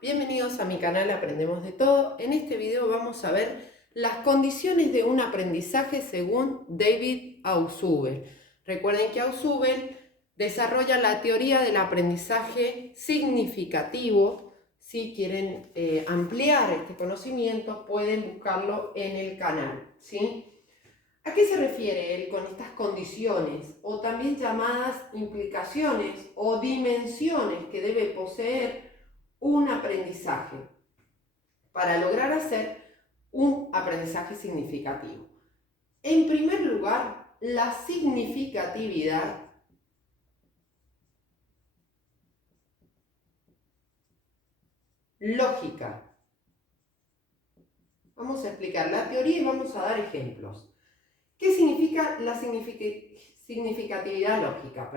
bienvenidos a mi canal Aprendemos de Todo. En este video vamos a ver las condiciones de un aprendizaje según David Ausubel. Recuerden que Ausubel desarrolla la teoría del aprendizaje significativo. Si quieren ampliar este conocimiento, pueden buscarlo en el canal, ¿sí? ¿A qué se refiere él con estas condiciones o también llamadas implicaciones o dimensiones que debe poseer un aprendizaje para lograr hacer un aprendizaje significativo? En primer lugar, la significatividad lógica. Vamos a explicar la teoría y vamos a dar ejemplos. ¿Qué significa la significatividad lógica?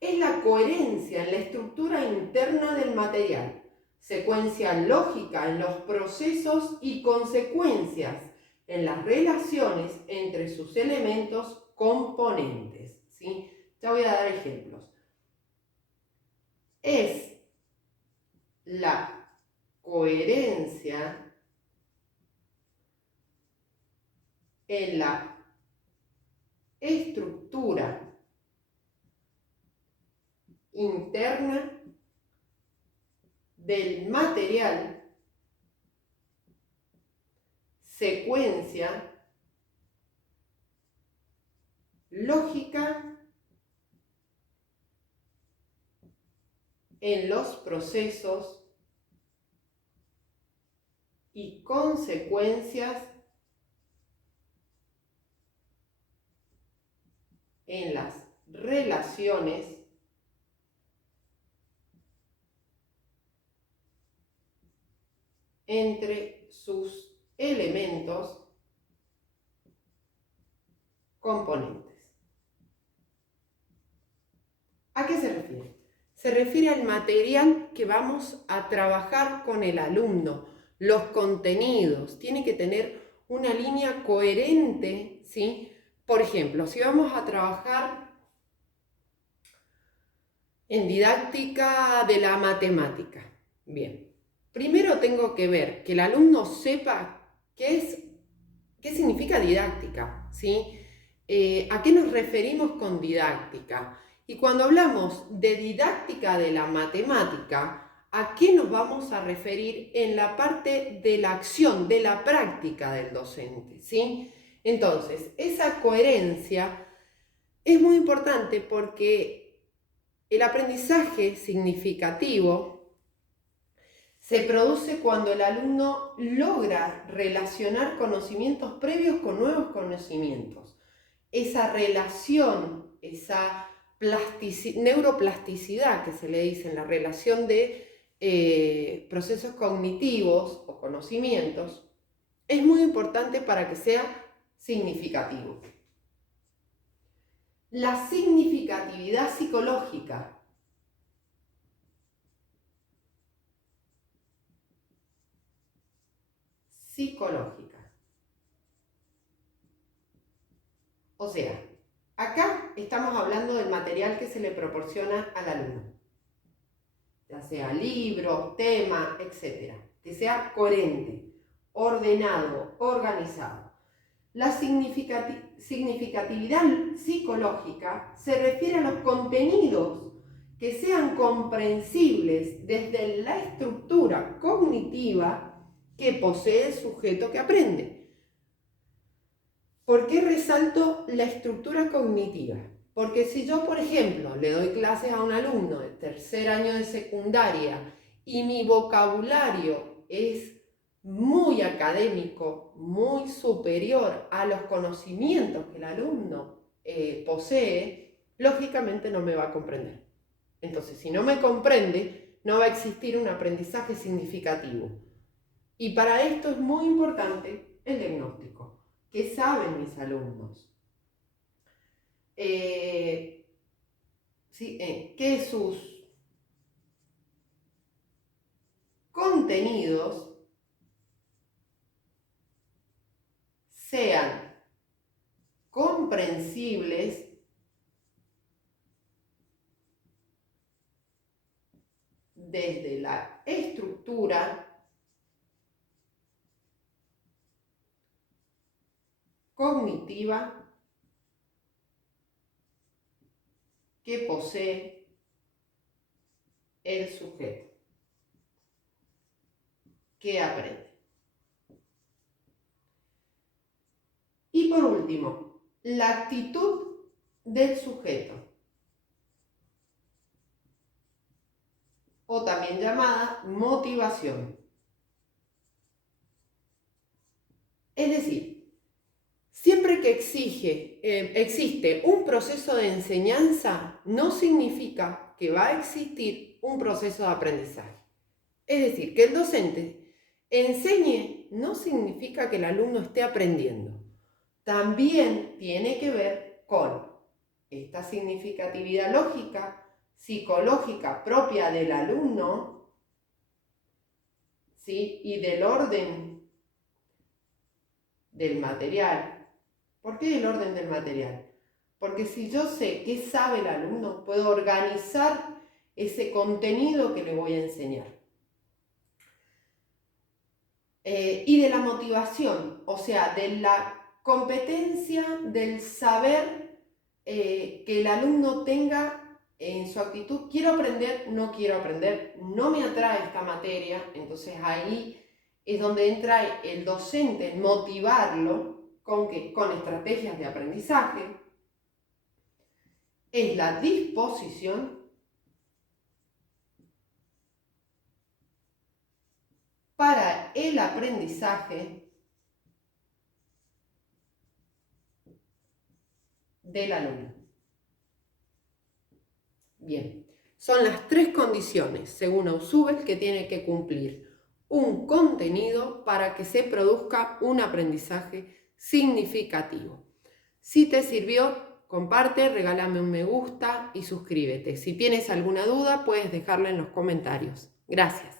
Es la coherencia en la estructura interna del material, secuencia lógica en los procesos y consecuencias en las relaciones entre sus elementos componentes, ¿sí? Ya voy a dar ejemplos. Es la coherencia en la estructura interna del material, secuencia lógica en los procesos y consecuencias en las relaciones entre sus elementos componentes. ¿A qué se refiere? Se refiere al material que vamos a trabajar con el alumno, los contenidos. Tiene que tener una línea coherente, ¿sí? Por ejemplo, si vamos a trabajar en didáctica de la matemática, bien, primero tengo que ver que el alumno sepa qué significa didáctica, ¿sí? ¿A qué nos referimos con didáctica? Y cuando hablamos de didáctica de la matemática, ¿a qué nos vamos a referir en la parte de la acción, de la práctica del docente, ¿sí? Entonces, esa coherencia es muy importante porque el aprendizaje significativo se produce cuando el alumno logra relacionar conocimientos previos con nuevos conocimientos. Esa relación, esa neuroplasticidad que se le dice en la relación de procesos cognitivos o conocimientos, es muy importante para que sea significativo. La significatividad psicológica. O sea, acá estamos hablando del material que se le proporciona al alumno, ya sea libro, tema, etc. Que sea coherente, ordenado, organizado. La significatividad psicológica se refiere a los contenidos que sean comprensibles desde la estructura cognitiva que posee el sujeto que aprende. ¿Por qué resalto la estructura cognitiva? Porque si yo, por ejemplo, le doy clases a un alumno de tercer año de secundaria y mi vocabulario es muy académico, muy superior a los conocimientos que el alumno posee, lógicamente no me va a comprender. Entonces, si no me comprende, no va a existir un aprendizaje significativo. Y para esto es muy importante el diagnóstico. ¿Qué saben mis alumnos? Que sus contenidos sean comprensibles desde la estructura cognitiva que posee el sujeto que aprende. Y por último, la actitud del sujeto, o también llamada motivación. Es decir, siempre que existe un proceso de enseñanza, no significa que va a existir un proceso de aprendizaje. Es decir, que el docente enseñe no significa que el alumno esté aprendiendo. También tiene que ver con esta significatividad lógica, psicológica propia del alumno, ¿sí? Y del orden del material. ¿Por qué el orden del material? Porque si yo sé qué sabe el alumno, puedo organizar ese contenido que le voy a enseñar. Y de la motivación, o sea, de la competencia, del saber que el alumno tenga en su actitud, quiero aprender, no quiero aprender, no me atrae esta materia. Entonces ahí es donde entra el docente, motivarlo con estrategias de aprendizaje. Es la disposición para el aprendizaje del alumno. Bien, son las 3 condiciones, según Ausubel, que tiene que cumplir un contenido para que se produzca un aprendizaje significativo. Si te sirvió, comparte, regálame un me gusta y suscríbete. Si tienes alguna duda, puedes dejarla en los comentarios. Gracias.